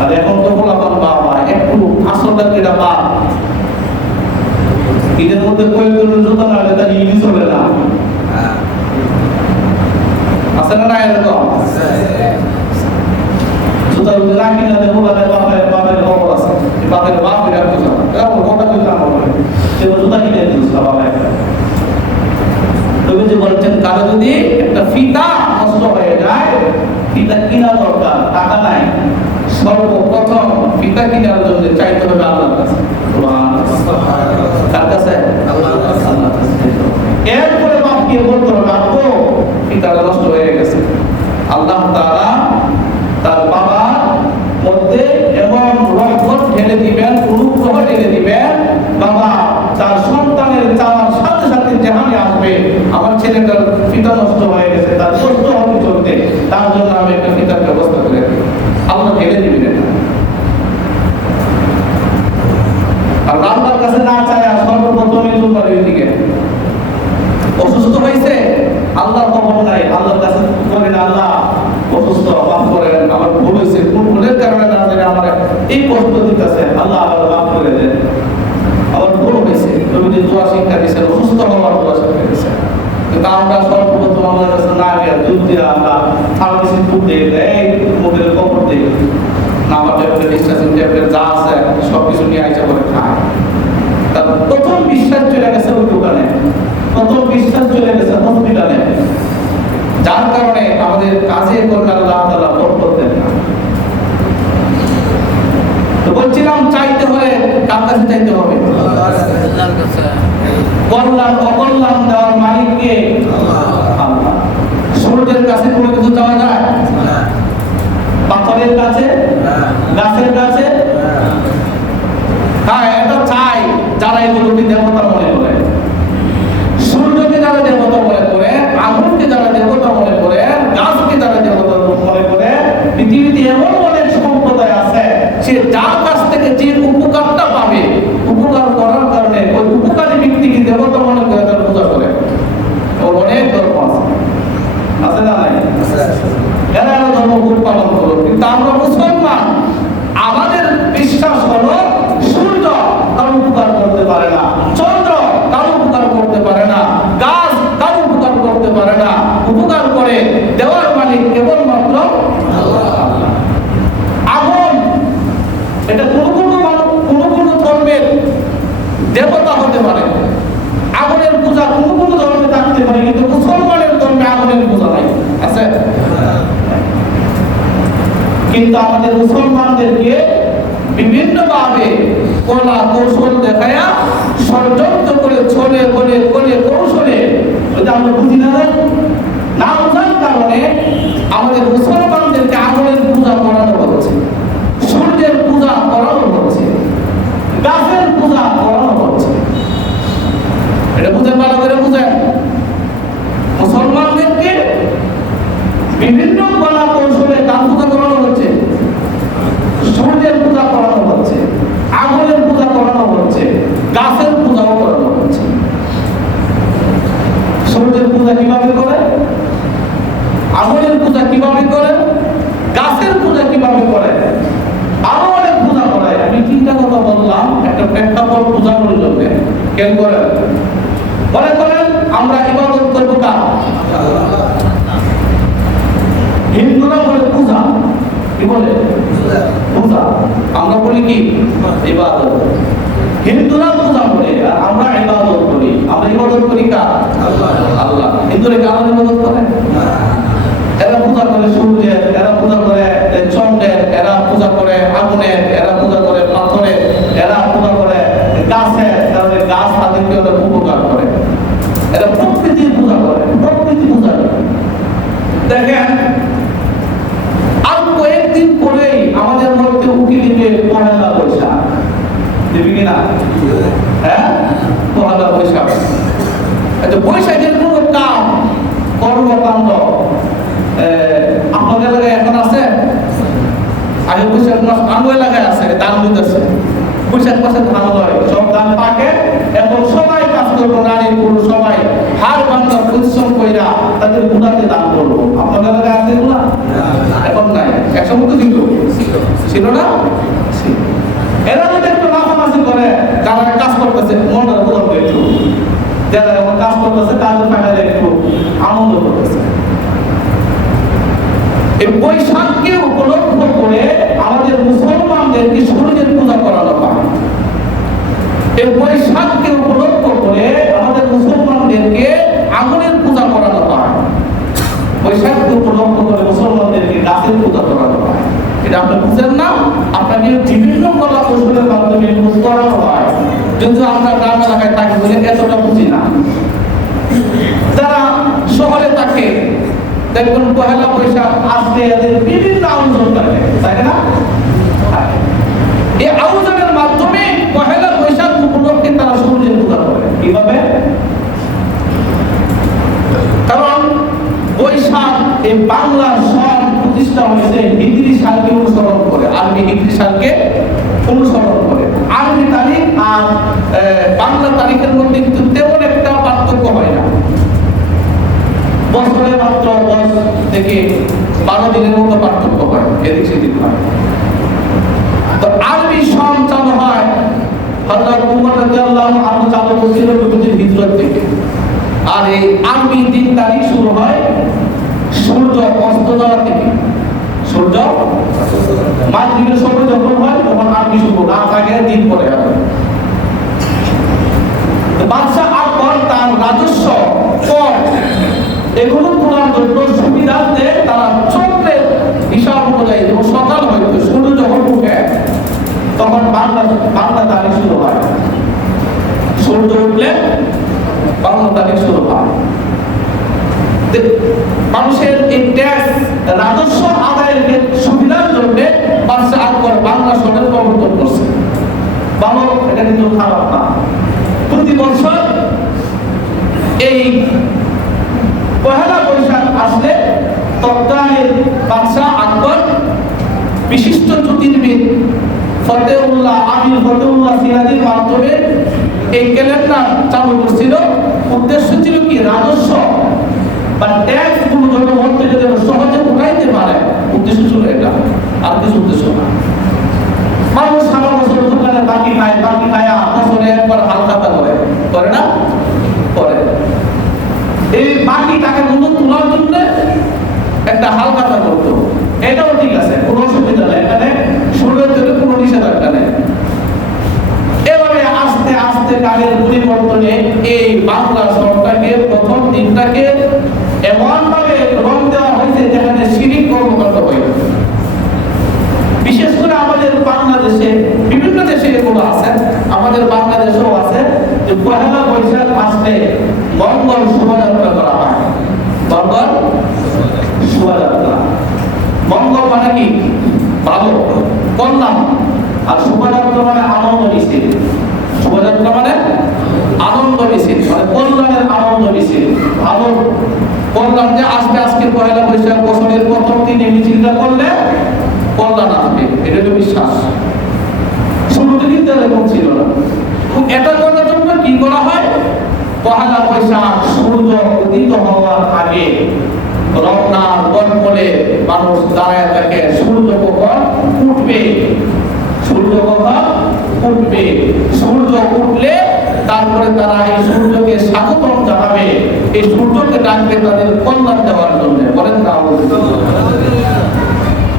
আর এখন তো বলাবার বাবা একটু আসলটা কেটা পা ঈদের মধ্যে কয়েকজন জুতা না হলে তার ইংলিশ হবে না। আছে না এরকম জুতা রাখি না বলা বাপের খবর আছে, বাপের বাপ এটা কথা কথা বলতে আমার জুতা কিনে দিয়েছিল বাবা একটা। তবে যে বলছেন কারো যদি একটা ফিতা নষ্ট হয়ে যায়, ফিতা কিনা দরকার, টাকা নাই, সর্বপ্রথম ফিতা কেনার জন্য চাইতে হবে আল্লাহর কাছে। কার কাছে? আল্লাহর কাছে। এরপরে বাপকে বলতে হবে, আপু ফিতাটা নষ্ট হয়ে গেছে। আল্লাহ তাআলা তার বাবার মধ্যে এমন রহমত ঢেলে দিবেন, অনুগ্রহ ঢেলে দিবেন, বাবা তার সন্তানের চাওয়ার সাথে সাথে জাহানে আসবে, আমার ছেলেটার ফিতা নষ্ট হয়ে গেছে, তার কষ্ট হবে চলতে, তার জন্য আমি একটা ফিতার ব্যবস্থা করে দিই। আল্লাহ ঢেলে দিবেন এটা। আর আল্লাহর কাছে না চায় সর্বপ্রথমে চলবে দিকে অসুস্থ হয়েছে, আল্লাহর খবর নাই, আল্লাহর কাছে বলেন আল্লাহ অসুস্থ মাফ করেন, আমার ভুল হয়েছে, কোন ভুলের কারণে না জানি আমার এই কষ্ট দিতেছে, আল্লাহ আমার মাফ করে দেন, আমার ভুল হয়েছে। তুমি যে দোয়া শিক্ষা দিয়েছেন, অসুস্থ হওয়ার দোয়া শিক্ষা দিয়েছেন, কিন্তু আমরা সর্বপ্রথম আমাদের কাছে না গিয়ে দুধ দিয়ে আমরা ফার্মেসি দুধ দিয়ে এই মুখের কবর দিই না, আমার ট্যাবলেট ডিস্ট্রাকশন ট্যাবলেট যা আছে সবকিছু নিয়ে আইসা করে খায়। তার প্রথম বিশ্বাস চলে গেছে ওই দোকানে, প্রথম বিশ্বাস চলে গেছে হসপিটালে, যার কারণে আমাদের কাজে করলে আল্লাহ তাআলা বরকত দেন না। তো বলছিলাম চাইতে হলে কার কাছে চাইতে হবে? আল্লাহর কাছে। কল্যাণ অকল্যাণ দেওয়ার মালিক কে? আল্লাহ। সূর্যের কাছে কোনো কিছু চাওয়া যায় না, পাথরের কাছে, গাছের কাছে, হ্যাঁ এটা চাই যারা এগুলোকে দেবতা মনে করে। সূর্যকে যারা দেবতা মনে করে, আগুনকে যারা দেবতা মনে করে, গাছকে যারা দেবতা মনে করে, পৃথিবীতে এমন অনেক সম্প্রদায় আছে, সে যার কাছ থেকে যে উপকারটা পাবে, উপকার করার কারণে ওই উপকারী ব্যক্তিকে দেবতা মনে করে তার পূজা করে। ওর অনেক ধর্ম আছে না নাই? এরা ধর্ম খুব পালন করো, কিন্তু আমরা মুসলমান, আমাদের বিশ্বাস হলো সূর্য কারো উপকার করতে পারে না, চন্দ্র কারো উপকার করতে পারে না, গাছ কারো উপকার করতে পারে না, উপকার করে দেওয়ার মালিক কেবলমাত্র আল্লাহ। আগুন এটা কোনো ধর্মের দেবতা হতে পারে, আগুনের পূজা কোনো ধর্মে থাকতে পারে, কিন্তু মুসলমানের ধর্মে আগুনের পূজা নাই, আছে? কিন্তু আমাদের মুসলমানদেরকে বিভিন্নভাবে কলা কৌশল দেখায়া ষড়যন্ত্র করে ছলে করে করে কৌশলে আমরা বুঝি না বোঝার কারণে আমাদের মুসলমানদেরকে আগুনের পূজা করানো হচ্ছে, সূর্যের পূজা করানো হচ্ছে, গাছের পূজা করানো হচ্ছে। এটা বুঝে ভালো করে বুঝেন, মুসলমানদেরকে বিভিন্ন কলা কৌশলে গাছ পূজা করানো হচ্ছে, সূর্যের পূজা করানো হচ্ছে, আগুনের পূজা করানো হচ্ছে, গাছের পূজাও করানো হচ্ছে। সূর্যের পূজা কিভাবে করে, আগুনের পূজা কিভাবে করে, গাছের পূজা কিভাবে করে, আরো অনেক পূজা করে। আমি তিনটা কথা বললাম একটা প্রেক্ষাপট বোঝানোর জন্য। কেন করেন? বলে করেন আমরা ইবাদত করবো কার? হিন্দুরা বলে পূজা, কি বলে? পূজা। আমরা বলি কি? ইবাদত। হিন্দুরা পূজা বলে আর আমরা ইবাদত করি। আমরা ইবাদত করি কার? হিন্দুরা কি আল্লাহর ইবাদত করে? এরা পূজা করে সূর্যের, এরা পূজা করে চন্দ্রের, এরা পূজা করে আগুনের, এরা পূজা করে পাথরের, এরা পূজা করে গাছের, তাহলে গাছ তাদেরকে ওরা উপকার করে। এরা প্রকৃতির পূজা করে, প্রকৃতি পূজা করে। দেখেন আর কয়েকদিন পরেই আমাদের মধ্যে উঠে দিবে পহেলা বৈশাখ, দিবি কিনা? হ্যাঁ, পহেলা বৈশাখ। বৈশাখের কোন কাম কর্মকাণ্ড আপনাদের এলাকায় এখন আছে? আগে বৈশাখ মাস আমার এলাকায় আছে, ধান হইতেছে। বৈশাখ মাসে ধান হয়, সব ধান পাকে, এখন সবাই কাজ করবো, নারী পুরুষ সবাই হাড় ভাঙা পরিশ্রম কইরা তাদের গুণাতে দান করবো। আপনাদের এলাকায় আছে এগুলা? এখন নাই, একসময় তো ছিল না? এরা যদি একটু লাফালাফি করে, যারা কাজ করতেছে মনটা বোঝাবো একটু, যারা এখন কাজ করতেছে তাদের ফাইনালে একটু আনন্দ করতেছে। এই বৈশাখকে উপলক্ষ করে আমাদের মুসলমানদেরকে সূর্যের পূজা করানো হয়। এই বৈশাখকে উপলক্ষ করে আমাদের মুসলমানদেরকে আগুনের পূজা করানো হয়। বৈশাখকে উপলক্ষ করে মুসলমানদেরকে গাছের পূজা করানো হয়। এটা আপনি বুঝেন না? আপনাকে বিভিন্ন কলা কৌশলের মাধ্যমে করানো হয়, কিন্তু আমরা গ্রাম এলাকায় থাকি বলে এতটা বুঝি না। যারা শহরে থাকে দেখবেন পহেলা বৈশাখ আসলে এদের বিভিন্ন আয়োজন থাকে, তাই না? এই আয়োজনের মাধ্যমে পহেলা বৈশাখ উপলক্ষে তারা সূর্যের পূজা করে। কিভাবে? কারণ বৈশাখ এই বাংলার সন প্রতিষ্ঠা হয়েছে হিজরি সালকে অনুসরণ করে, আরবি হিজরি সালকে অনুসরণ করে। আরবি তারিখ আর বাংলা তারিখের মধ্যে কিন্তু তেমন একটা পার্থক্য হয় না, বছরে মাত্র 10 থেকে 12 দিনের মতো পার্থক্য হয়, এদিক সেদিক হয়। তো আরবি সন চালু হয় হযরত উমর রাদিয়াল্লাহু আনহু চালু করেছিল নবীজির হিজরত থেকে। আর এই আরবি 3 তারিখ শুরু হয় সূর্য অস্ত যাওয়া থেকে। সূর্য মাগরিবের সময় যখন হয় তখন আরবি শুরু, রাত আগে দিন পরে হবে। বাদশা আকবর তার রাজস্ব কর এগুলো তোলার জন্য সুবিধার্থে তারা চন্দ্রের হিসাব অনুযায়ী সকাল হয়তো সূর্য যখন উঠে তখন বাংলা তারিখ শুরু হয়। সূর্য উঠলে বাংলা তারিখ শুরু হয়। মানুষের এই ট্যাক্স রাজস্ব আদায়ের সুবিধার জন্য বাদশা আকবর বাংলা সনের প্রবর্তন করছে। ভালো, এটা কিন্তু খারাপ না। প্রতি বছর এই পহেলা বৈশাখ আসলে তৎকালীন বাদশা আকবর বিশিষ্ট জ্যোতির্বিদ ফতেউল্লাহ আমির ফতেউল্লাহ সিরাজির মাধ্যমে এই ক্যালেন্ডার চালু করছিল। উদ্দেশ্য ছিল কি, রাজস্ব বা ট্যাক্স গুলো জনগণকে যদি সহজে উঠাইতে পারে, উদ্দেশ্য ছিল এটা, আর কিছু উদ্দেশ্য না। মানুষ সারা বছর দোকানে বাকি খায়, বাকি খায়া বছরে একবার হালখাতা করে না? করে। এই বাকি টাকা গুলো তোলার জন্য একটা হালখাতা করতো, এটাও ঠিক আছে, কোনো অসুবিধা নেই, এখানে শরীরের জন্য কোনো নিষেধাজ্ঞা নেই। এভাবে আস্তে আস্তে কালের পরিবর্তনে এই বাংলা সরকারকে প্রথম দিনটাকে এমন ভাবে রং দেওয়া হয়েছে যেখানে শিরিক কর্মকাণ্ড হয়। বিশেষ করে আমাদের বাংলাদেশে, বিভিন্ন দেশে এগুলো আছে, আমাদের বাংলাদেশেও আছে, যে পহেলা বৈশাখ আসলে মঙ্গল শোভাযাত্রা করা হয়। মঙ্গল শোভাযাত্রা, মঙ্গল মানে কি? ভালো, কল্যাণ। আর শোভাযাত্রা মানে আনন্দ মিছিল। শোভাযাত্রা মানে আনন্দ মিছিল, মানে কল্যাণের আনন্দ মিছিল। ভালো কল্যাণ, যে আজকে পহেলা বৈশাখ বছরের প্রথম দিনে মিছিলটা করলে কল্যাণ আসবে, এটা হলো বিশ্বাস। শুরুতে কিন্তু এরকম ছিল না। এটা করার জন্য কি করা হয়? পহেলা বৈশাখ সূর্য উদিত হওয়ার আগে রমনার গল্পলে মানুষ দাঁড়ায় থাকে, সূর্য কখন উঠবে, সূর্য কখন উঠবে। সূর্য উঠলে তারপরে তারা এই সূর্যকে স্বাগতম জানাবে, এই সূর্যকে ডাকবে তাদের কল্যাণ দেওয়ার জন্য। বলেন না?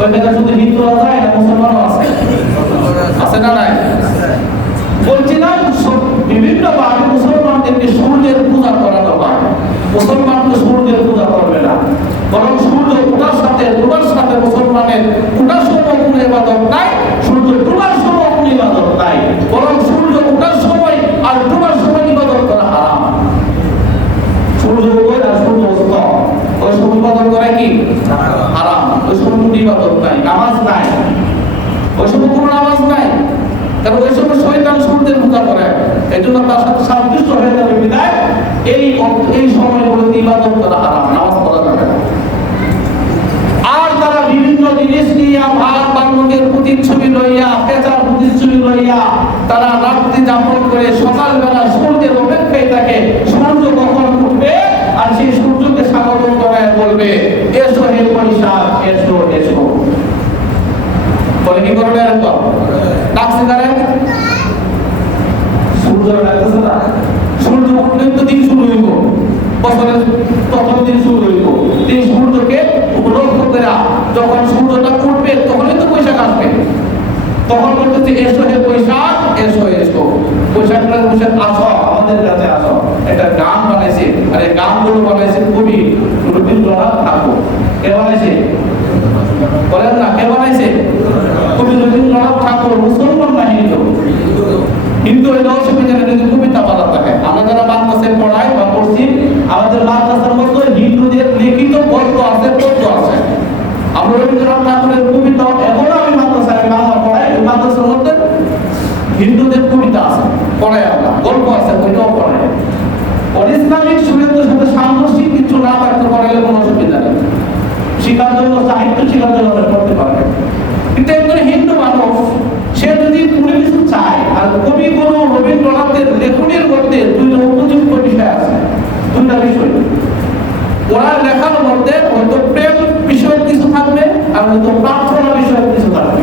ওইখানে শুধু হিন্দুরা যায় না, মুসলমানও আছে, আছে না? নাই? বলছিলাম বিভিন্ন ভাবে মুসলমানদেরকে সূর্যের পূজা করানো হয়। মুসলমান তো সূর্য বরং সূর্য ওঠার সাথে ডুবার সাথে মুসলমানের ওঠার সময় কোনো ইবাদত নাই, সূর্য ডুবার সময় কোনো ইবাদত নাই, বরং সূর্য ওঠার সময় আর ডুবার সময় ইবাদত করা হারাম। সূর্য উদয় আর সূর্য অস্ত ওই সময় ইবাদত করা কি হারাম। ওই সময় কোনো ইবাদত নাই, নামাজ নাই, ওই সময় কোনো নামাজ নাই, কারণ ওই সময় শয়তান সূর্যের পূজা করে, এই জন্য তার সাথে সাদৃশ্য হয়ে যাবে বিধায় এই সময়গুলোতে ইবাদত করা হারাম, নামাজ পড়া যাবে না। আর তারা বিভিন্ন জিনিস নিয়ে ভাত বান্ধবের প্রতিচ্ছবি লইয়া, পেঁচার প্রতিচ্ছবি লইয়া তারা রাত্রি যাপন করে সকালবেলা সূর্যের অপেক্ষায় থাকে সূর্য কখন উঠবে, আর সেই সূর্যকে স্বাগত করে বলবে এসো হে বৈশাখ, এসো এসো। বলে কি করবে এরকম ডাকছে তারা? সূর্য ডাকতেছে না, সূর্য উঠলে তো দিন শুরু হইব, বছরের প্রথম দিন শুরু হইব। এই সূর্যকে লক্ষ্য করে যখন সূর্যটা উঠবে তখনই তো বৈশাখ আসবে। তখন বলতেছে এসো হে বৈশাখ, এসো এসো। বৈশাখটা বৈশাখ আসো, আমাদের কাছে আসো। একটা গান বানাইছে, আর এই গানগুলো বানাইছে কবি রবীন্দ্রনাথ ঠাকুর। কে বানাইছে বলেন না, কে বানাইছে? কবি রবীন্দ্রনাথ ঠাকুর। মুসলমান না হিন্দু? হিন্দু হইলে অসুবিধা নেই, কিন্তু কবিতা বলা থাকে। আমরা যারা মাদ্রাসায় পড়াই বা পড়ছি, আমাদের মাদ্রাসার মধ্যে হিন্দুদের লিখিত গল্প আছে, পদ্য আছে। আমরা রবীন্দ্রনাথ ঠাকুরের কবিতা এখনো আমি মাদ্রাসায় বাংলা পড়াই, ওই মাদ্রাসার মধ্যে হিন্দুদের কবিতা আছে, পড়াই আমরা, গল্প আছে, ওইটাও পড়াই। ইসলামিক সুরেন্দ্রের সাথে সাংঘর্ষিক কিছু না থাকতে পারলে কোনো অসুবিধা নেই, শিক্ষার জন্য সাহিত্য শিক্ষার জন্য করতে পারবে। কিন্তু একজন হিন্দু মানুষ সে যদি পুরো কিছু চায়, আর কবিগুরু রবীন্দ্রনাথের লেখনের মধ্যে দুইটা উপযুক্ত বিষয় আছে, দুইটা বিষয়। ওনার লেখার মধ্যে হয়তো প্রেম বিষয়ক কিছু থাকবে, আর হয়তো প্রার্থনা বিষয়ক কিছু থাকবে।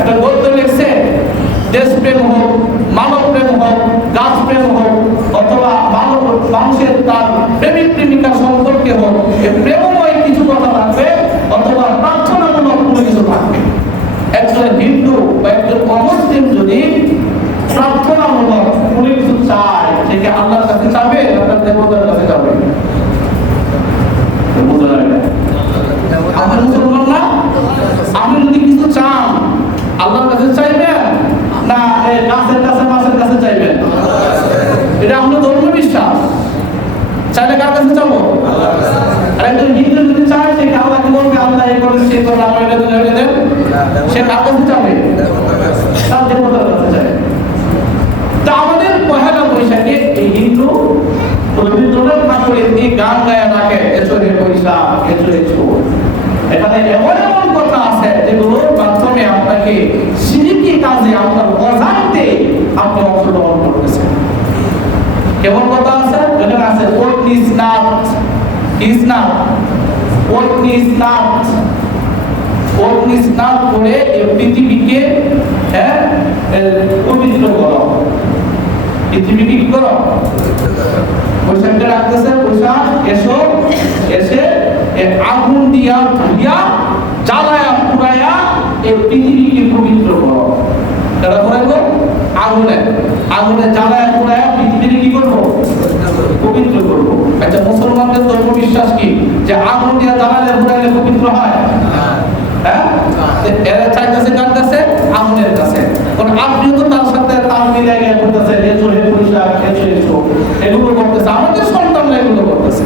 একটা গদ্য লিখছে, দেশপ্রেম হোক, মানব প্রেম হোক, গাছ প্রেম হোক, অথবা মানব মানুষের তার প্রেমিক প্রেমিকার সম্পর্কে হোক, এই প্রেমময় কিছু কথা থাকবে, অথবা প্রার্থনামূলক কোনো কিছু থাকবে। একজন হিন্দু বা একজন অমুসলিম যদি প্রার্থনামূলক কোনো কিছু চায়, সে কি আল্লাহর কাছে যাবে না তার দেবতার কাছে যাবে? আমরা মুসলমান না? আপনি যদি কিছু চান আল্লাহর কাছে চাইবেন না গাছের কাছে, মাছের কাছে চাইবেন? এটা আমাদের ধর্ম বিশ্বাস। চাইলে কার কাছে যাবো? আর একজন হিন্দু যদি চায় সে আল্লাহকে বলবে আল্লাহ এই করে সে করে আমার এটা দিলে দেন, সে কার কাছে যাবে? তার দেবতার কাছে যায়। তা আমাদের পহেলা বৈশাখে এই হিন্দু রবীন্দ্রনাথ ঠাকুরের এই গান গায়া থাকে, এসো হে বৈশাখ, এসো এসো। এখানে এমন এমন কথা আছে যেগুলোর মাধ্যমে আপনাকে শিরকি কাজে আপনার অজান্তে আপনি অংশগ্রহণ করতেছেন। কেমন কথা আছে? এখানে আছে ওট ইজ নট, ইজ নট, ওট ইজ নট, ওট ইজ নট করে এই পৃথিবীকে পবিত্র করো। পৃথিবীকে কি করো? বৈশাখকে রাখতেছে, বৈশাখ এসো, এসে আগুন দিয়া ধুইয়া জ্বালায়া পুরাইয়া এই পৃথিবীকে পবিত্র করো। এটা করাইবো আগুনে, আগুনে জ্বালায়া পুরাইয়া পৃথিবীকে কি করবো? পবিত্র করবো। আচ্ছা, মুসলমানদের ধর্ম বিশ্বাস কি যে আগুন দিয়া জ্বালালে পুরাইলে পবিত্র হয়? হ্যাঁ, এরা চাইতেছে কার কাছে? আগুনের কাছে। কারণ আপনিও তো তার সাথে তাল মিলিয়ে গিয়ে করতেছে এসো হে বৈশাখ, এসো এসো, এগুলো করতেছে, আমাদের সন্তানরা এগুলো করতেছে।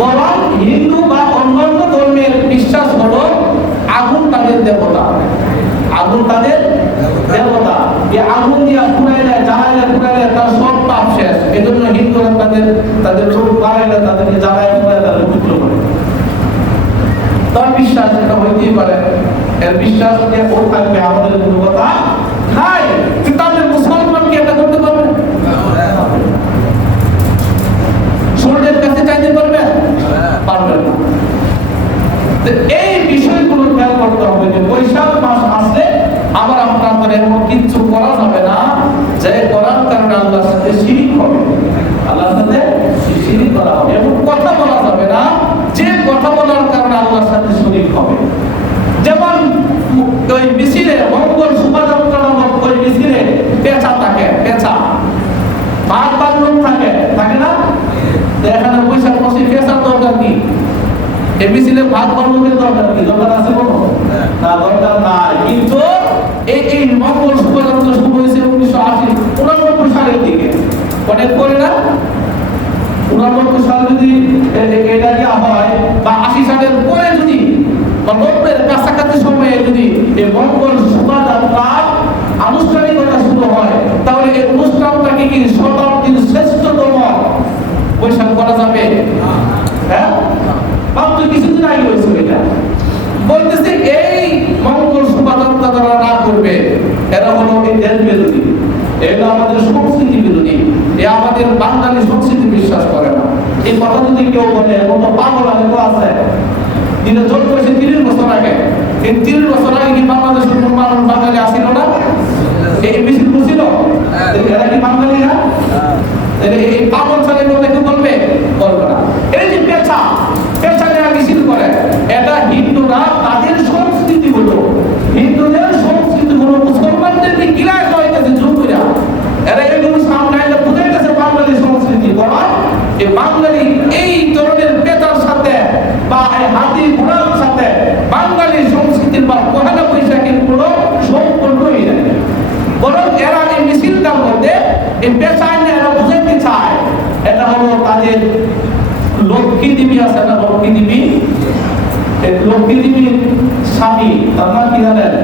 বরং হিন্দু বা অন্যান্য ধর্মের বিশ্বাস হলো আগুন তাদের দেবতা, আগুন তাদের দেবতা। এই আগুন দিয়া পুরাইলে, জ্বালাইলে পুরাইলে তার সব পাপ শেষ। এই জন্য হিন্দুরা তাদের রূপ বাড়াইলে, তাদেরকে জ্বালায় পুরাইলে তাদের পবিত্র করে। তার বিশ্বাস এটা হইতেই পারে, এর বিশ্বাস নিয়ে ও থাকবে, আমাদের কোনো কথা নাই। কিন্তু আমাদের মুসলমান কি এটা করতে পারবে? সূর্যের কাছে চাইতে পারবে? পারবে না। এই বিষয়গুলো খেয়াল করতে হবে যে বৈশাখ মাস আসলে আবার আপনার এমন কিছু করা যাবে না যে করার কারণে আল্লাহর সাথে শিরিক হবে, আল্লাহর সাথে শিরিক করা হবে। এমন কথা বলা যাবে না যে কথা বলার কারণে আল্লাহর সাথে শিরিক হবে। যেমন ওই মিছিলে মঙ্গল শোভাযাত্রা নামক ওই মিছিলে পেঁচা থাকে, পেঁচা ভাগ ভাগ লোক থাকে, থাকে না? এখানে বৈশাখ মাসে এই মিছিলে ভাগ বন্ধনের দরকার কি? দরকার আছে কোনো? না, দরকার নাই। কিন্তু এই মঙ্গল শোভাযাত্রা শুরু হয়েছে 1989 সালের দিকে। অনেক পরে না? 89 সাল যদি এটা দেওয়া হয় বা 80 সালের পরে যদি বা 90-এর কাছাকাছি সময়ে যদি এই মঙ্গল শোভাযাত্রা আনুষ্ঠানিকতা শুরু হয়, তাহলে এই অনুষ্ঠানটাকে কি শতাব্দীর শ্রেষ্ঠতম বৈশাখ করা যাবে? হ্যাঁ, মাত্র কিছুদিন আগে হয়েছিল এটা। বলতেছে এই মঙ্গল শোভাযাত্রা যারা না করবে এরা হলো এই দেশ বিরোধী, এরা আমাদের সংস্কৃতি বিরোধী, এ আমাদের বাঙালি সংস্কৃতি বিশ্বাস করে না। এই কথা যদি কেউ বলে কত পাগল আছে। যিনি জন্ম হয়েছে 30 বছর আগে, এই 30 বছর আগে কি বাংলাদেশের কোন মানুষ বাঙালি আসিল না? এই মিছিল বুঝছিল এরা কি বাঙালি না? এই পাগল ছেলে কেউ বলবে? বলবে না। এই যে পেঁচা নেওয়া মিছিল করে, এটা হিন্দুরা তাদের সংস্কৃতি গুলো, হিন্দুদের সংস্কৃতি গুলো মুসলমানদেরকে গিলায় হইতেছে জোর করে। এরা এগুলো সামনে এনে বুঝাইতেছে বাঙালি সংস্কৃতি। বলা এই বাঙালি এই ধরনের পেঁচার সাথে বা এই হাতি ঘোড়ার সাথে বাঙালি সংস্কৃতির বা পহেলা বৈশাখের কোনো সম্পর্কই নেই। বরং এরা এই মিছিলটার মধ্যে এই পেঁচা এনে এরা বুঝাইতে চায় এটা হলো তাদের লক্ষ্মী দেবী আছে না, লক্ষ্মী দেবী, এই লক্ষ্মী দেবীর স্বামী, তার নাম কি জানেন?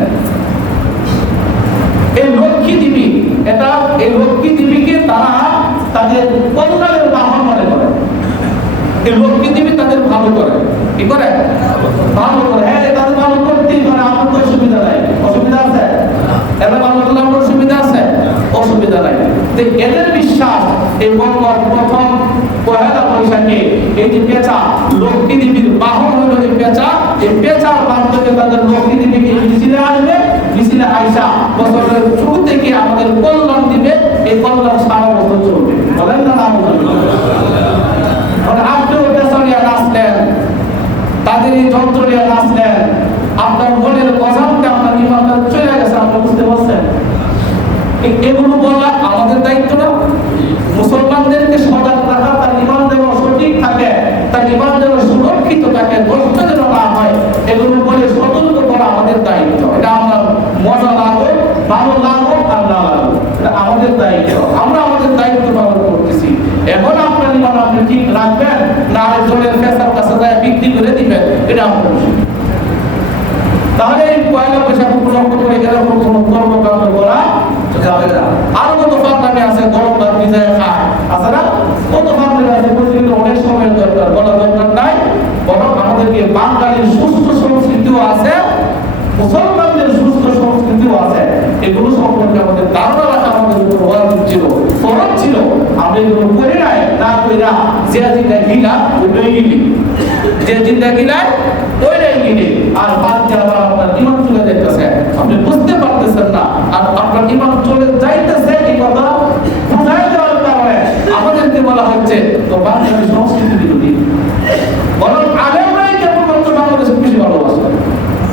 এই লক্ষ্মী দেবী, এটা এই লক্ষ্মী দেবীকে তারা তাদের কল্যাণের বাহন মনে করে। এই লক্ষ্মী দেবী তাদের ভালো করে। কি করে? ভালো করে। হ্যাঁ, তাদের ভালো করতেই পারে, আপনার তো অসুবিধা নাই। অসুবিধা আছে? এরা ভালো করলে আপনার অসুবিধা আছে? অসুবিধা নাই। এদের বিশ্বাস এই মঙ্গল প্রথম পহেলা বৈশাখে এই যে পেঁচা, লক্ষ্মী দেবীর বাহন হলো এই পেঁচা, এই পেঁচার মাধ্যমে তাদের লক্ষ্মী দেবীকে মিছিলে আসবে, মিছিলে আইসা বছরের শুরু থেকে আমাদের কল্যাণ দিবে। এই কল্যাণ সারা বছর চলবে। বলেন না? আপনিও পেঁচা নিয়ে নাচলেন, তাদের এই যন্ত্র নিয়ে নাচলেন, আপনার মনের অজান্তে আপনার ইমানটা চলে গেছে, আপনি বুঝতে পারছেন? এগুলো বলা আমাদের দায়িত্ব না? মুসলমানদেরকে সজাগ রাখা, তার ইমান যেন সঠিক থাকে, তার ইমান যেন সুরক্ষিত থাকে, নষ্ট যেন না হয়, এগুলো বলে সতর্ক করা আমাদের দায়িত্ব। এটা আমার মজা লাগো, ভালো লাগো আর না লাগো, এটা আমাদের দায়িত্ব। আমরা আমাদের দায়িত্ব পালন করতেছি। এখন আপনার ইমান আপনি ঠিক রাখবেন না আরেকজনের ফেসার কাছে যায় বিক্রি করে দিবেন, এটা আপনার বিষয়। তাহলে এই পয়লা বৈশাখ উপলক্ষ করে এরকম কোনো কর্মকাণ্ড করা যাবে না। আরো কত ফাঁকনামি আছে, গরম ভাত ভিজায় খায় আছে না? কত ফাঁকনামি আছে, প্রতিদিন অনেক সময়ের দরকার, বলা দরকার নাই। বরং আমাদেরকে বাঙালির সুস্থ সংস্কৃতিও আছে, মুসলমানদের সুস্থ সংস্কৃতিও আছে। এগুলো সম্পর্কে আমাদের ধারণা রাখা আমাদের উপর ওয়াজিব ছিল, ফরজ ছিল। আমরা এগুলো করে নাই, না কইরা যে জিন্দা গিলা ওইটাই গিলি, যে জিন্দা গিলা ওইটাই গিলি। আর বাদ দিয়ে আবার আপনার ইমান চলে যাইতেছে, আপনি বুঝতে পারতেছেন না। আর আপনার ইমান চলে যাইতেছে এই কথা বুঝাই দেওয়ার কারণে আমাদেরকে বলা হচ্ছে তো বাংলাদেশ সংস্কৃতি বিরোধী। বরং আলেমরাই কেবলমাত্র বাংলাদেশকে বেশি ভালোবাসে,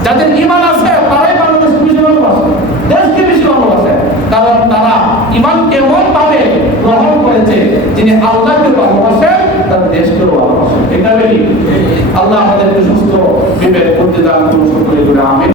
যাদের ইমান আছে তারাই বাংলাদেশকে বেশি ভালোবাসে, দেশকে বেশি ভালোবাসে। কারণ তারা ইমান কেমন ভাবে গ্রহণ করেছে, যিনি আল্লাহকে ভালোবাসেন তার দেশকেও ভালোবাসেন। এটা আল্লাহ আমাদেরকে সুস্থ বিবেক করতে দান করুন। সকলে করে আমিন।